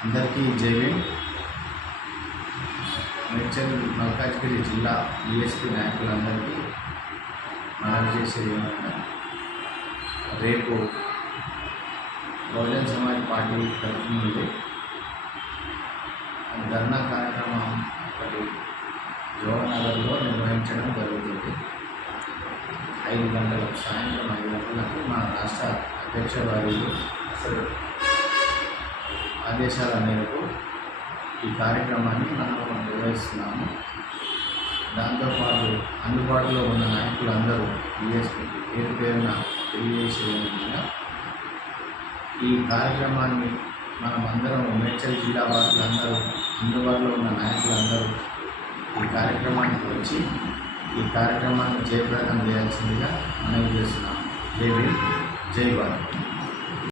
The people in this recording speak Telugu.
అందరికీ జై భీమ్. మేడ్చల్ మల్కాజ్గిరి జిల్లా బీఎస్పీ నాయకులందరికీ మనవి చేసేది ఏమన్నా, రేపు బహుజన్ సమాజ్ పార్టీ తరఫు నుండి ధర్నా కార్యక్రమం ఒకటి జవహర్నగర్లో నిర్వహించడం జరుగుతుంది. 5 గంటలకు, సాయంత్రం 5 గంటలకు మా రాష్ట్ర అధ్యక్ష వారి ఆదేశాల మేరకు ఈ కార్యక్రమాన్ని మనం నిర్వహిస్తున్నాము. దాంతోపాటు అందుబాటులో ఉన్న నాయకులందరూ బీఎస్పీకి పేరు పేరున తెలియజేసే విధంగా ఈ కార్యక్రమాన్ని మనమందరం మేడ్చల్ జిల్లా వాసులందరూ, అందుబాటులో ఉన్న నాయకులందరూ ఈ కార్యక్రమానికి వచ్చి ఈ కార్యక్రమాన్ని జయప్రదం చేయాల్సిందిగా మనవి చేస్తున్నాము. జై భీమ్, జై భారత్.